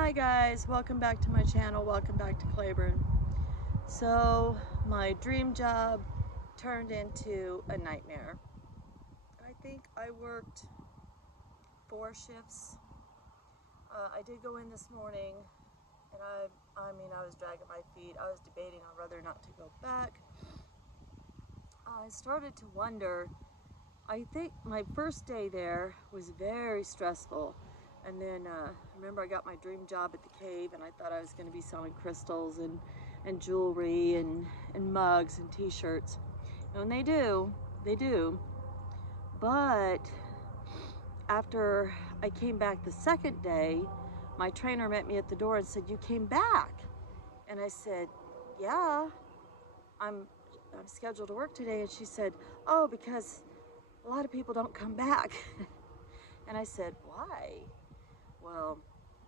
Hi guys, welcome back to my channel, welcome back to Claiborne. So my dream job turned into a nightmare. I think I worked 4 shifts. I did go in this morning and I was dragging my feet. I was debating on whether or not to go back. I started to wonder, I think my first day there was very stressful. And then remember I got my dream job at the cave and I thought I was going to be selling crystals and jewelry and mugs and t-shirts. And they do. But after I came back the second day, my trainer met me at the door and said, "You came back?" And I said, "Yeah, I'm scheduled to work today." And she said, "Oh, because a lot of people don't come back." And I said, "Why?" Well,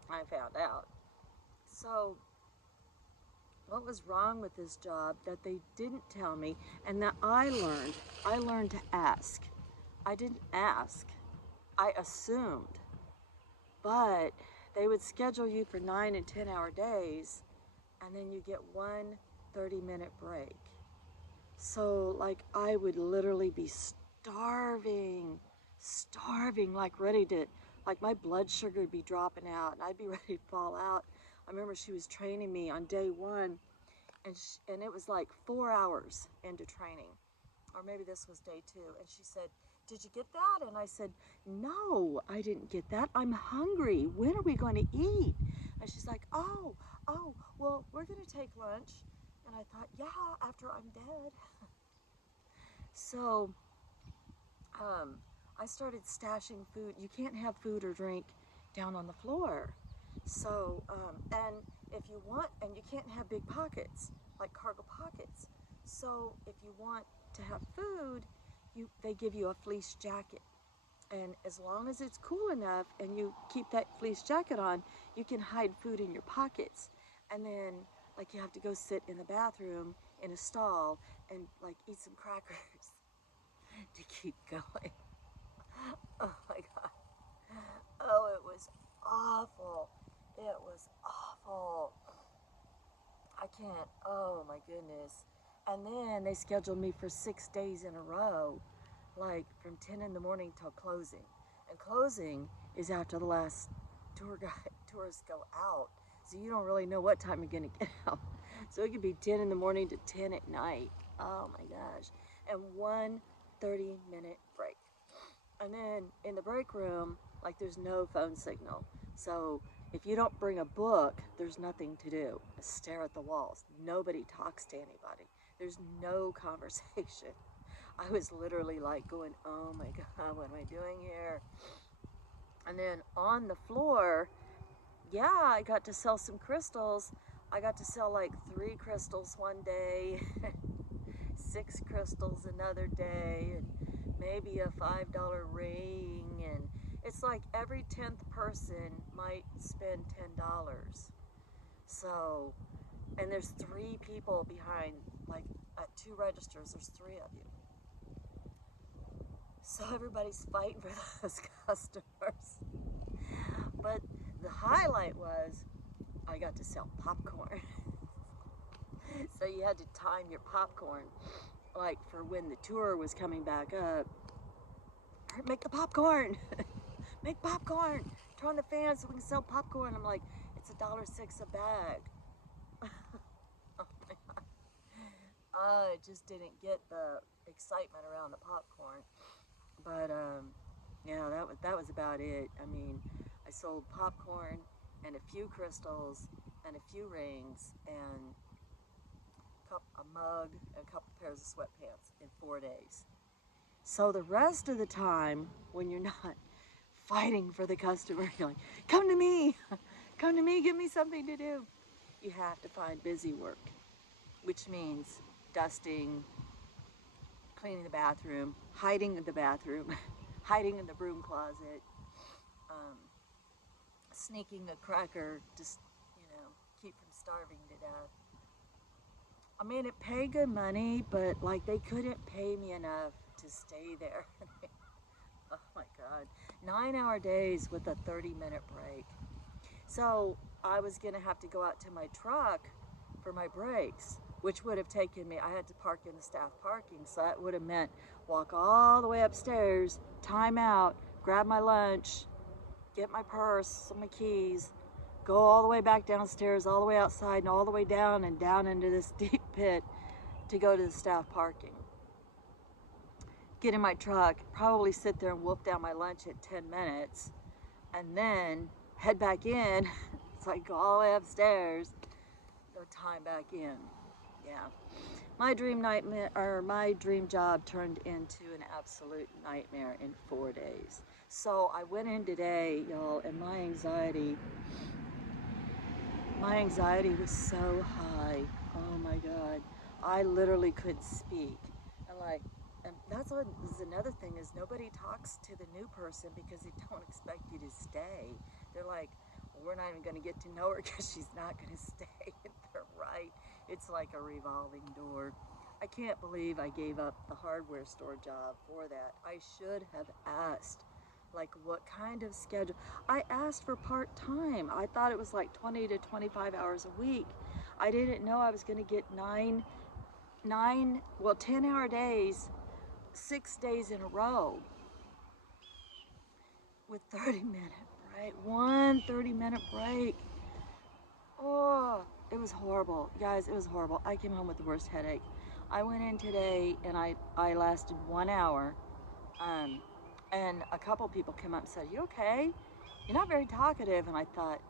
I found out. So what was wrong with this job that they didn't tell me and that I learned to ask. I didn't ask, I assumed. But they would schedule you for 9 and 10-hour days and then you get one 30-minute break. So like I would literally be starving, like ready to, like my blood sugar would be dropping out and I'd be ready to fall out. I remember she was training me on day 1 and it was like 4 hours into training, or maybe this was day 2, and she said, "Did you get that?" And I said, "No, I didn't get that. I'm hungry. When are we going to eat?" And she's like, oh, well, we're going to take lunch." And I thought, yeah, after I'm dead. So I started stashing food. You can't have food or drink down on the floor. So, and if you want, and you can't have big pockets, like cargo pockets. So if you want to have food, they give you a fleece jacket. And as long as it's cool enough and you keep that fleece jacket on, you can hide food in your pockets. And then like you have to go sit in the bathroom in a stall and like eat some crackers to keep going. Oh my God. Oh, it was awful. It was awful. I can't, oh my goodness. And then they scheduled me for 6 days in a row, like from 10 in the morning till closing. And closing is after the last tourists go out. So you don't really know what time you're gonna get out. So it could be 10 in the morning to 10 at night. Oh my gosh. And one 30-minute break. And then in the break room, like there's no phone signal. So if you don't bring a book, there's nothing to do. Stare at the walls. Nobody talks to anybody. There's no conversation. I was literally like going, oh my God, what am I doing here? And then on the floor, yeah, I got to sell some crystals. I got to sell like 3 crystals one day, 6 crystals another day, and maybe a $5 ring. And it's like every 10th person might spend $10. So, and there's 3 people behind, like at 2 registers, there's 3 of you. So everybody's fighting for those customers. But the highlight was I got to sell popcorn. So you had to time your popcorn, like for when the tour was coming back up. Make the popcorn. Make popcorn. Turn on the fan so we can sell popcorn. I'm like, it's $1.06 a bag. Oh my God. I just didn't get the excitement around the popcorn. But yeah, that was about it. I mean, I sold popcorn and a few crystals and a few rings and a mug and a couple pairs of sweatpants in 4 days. So the rest of the time, when you're not fighting for the customer, you're like, come to me, give me something to do. You have to find busy work, which means dusting, cleaning the bathroom, hiding in the bathroom, hiding in the broom closet, sneaking a cracker, just, keep from starving to death. I mean, it paid good money, but like they couldn't pay me enough to stay there. Oh my God. 9-hour days with a 30-minute break. So I was gonna have to go out to my truck for my brakes, which would have taken me, I had to park in the staff parking, so that would have meant walk all the way upstairs, time out, grab my lunch, get my purse, my keys, go all the way back downstairs, all the way outside, and all the way down and down into this deep pit to go to the staff parking. Get in my truck, probably sit there and wolf down my lunch at 10 minutes, and then head back in. So I go all the way upstairs, no time back in. Yeah. My dream nightmare, or my dream job turned into an absolute nightmare in 4 days. So I went in today, y'all, and my anxiety was so high. Oh my God. I literally couldn't speak. And that's what is another thing, is nobody talks to the new person because they don't expect you to stay. They're like, well, we're not even going to get to know her because she's not going to stay. And they're right. It's like a revolving door. I can't believe I gave up the hardware store job for that. I should have asked, like, what kind of schedule. I asked for part-time. I thought it was like 20 to 25 hours a week. I didn't know I was going to get 10-hour days, 6 days in a row with 30-minute break, one 30-minute break. Oh, it was horrible. Guys, it was horrible. I came home with the worst headache. I went in today and I lasted 1 hour. And a couple people came up and said, "You okay? You're not very talkative." And I thought,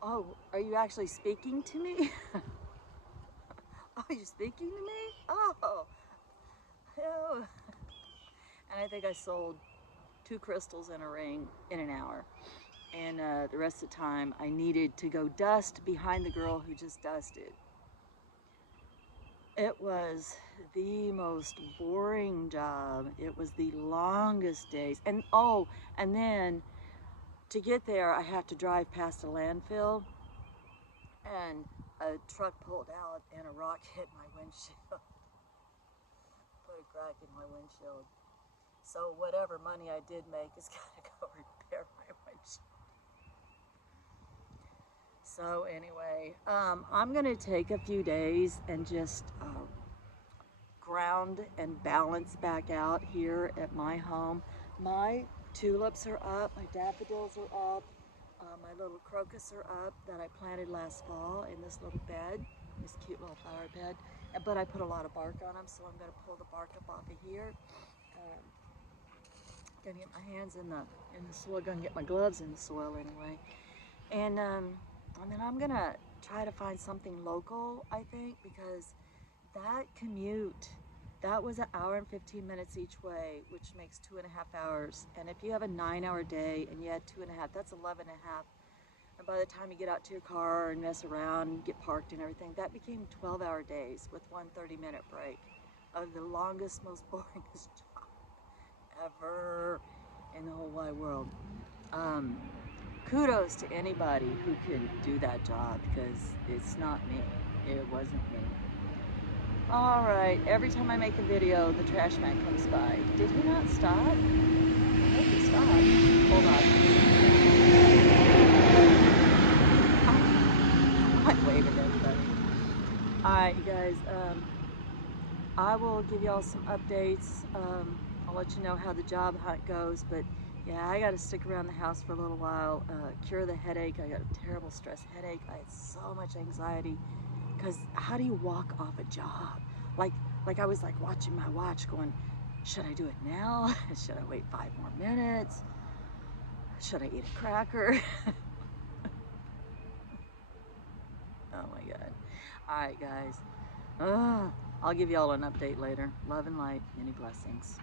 oh, are you actually speaking to me? Oh, you're speaking to me? Oh. Oh. And I think I sold 2 crystals and a ring in an hour. And the rest of the time I needed to go dust behind the girl who just dusted. It was the most boring job. It was the longest days. And oh, and then to get there, I have to drive past a landfill, and a truck pulled out and a rock hit my windshield. Put a crack in my windshield. So whatever money I did make is gonna go repair my windshield. So anyway, I'm gonna take a few days and just ground and balance back out here at my home. My tulips are up, my daffodils are up, my little crocus are up that I planted last fall in this little bed, this cute little flower bed. But I put a lot of bark on them, so I'm going to pull the bark up off of here. Gonna get my hands in the soil, gonna get my gloves in the soil anyway. And then I'm gonna try to find something local, I think, because that commute, that was 1 hour and 15 minutes each way, which makes 2.5 hours. And if you have a 9-hour day and you had 2.5, that's 11.5. And by the time you get out to your car and mess around and get parked and everything, that became 12-hour days with one 30-minute break of the longest, most boringest job ever in the whole wide world. Kudos to anybody who can do that job, because it's not me. It wasn't me. All right, every time I make a video, the trash man comes by. Did he not stop? I hope he stopped. Hold on. I'm waving at everybody. All right, you guys, I will give y'all some updates. I'll let you know how the job hunt goes, but yeah, I got to stick around the house for a little while, cure the headache. I got a terrible stress headache. I had so much anxiety, because how do you walk off a job? Like I was like watching my watch going, should I do it now? Should I wait 5 more minutes? Should I eat a cracker? Oh my God. All right, guys. I'll give y'all an update later. Love and light. Many blessings.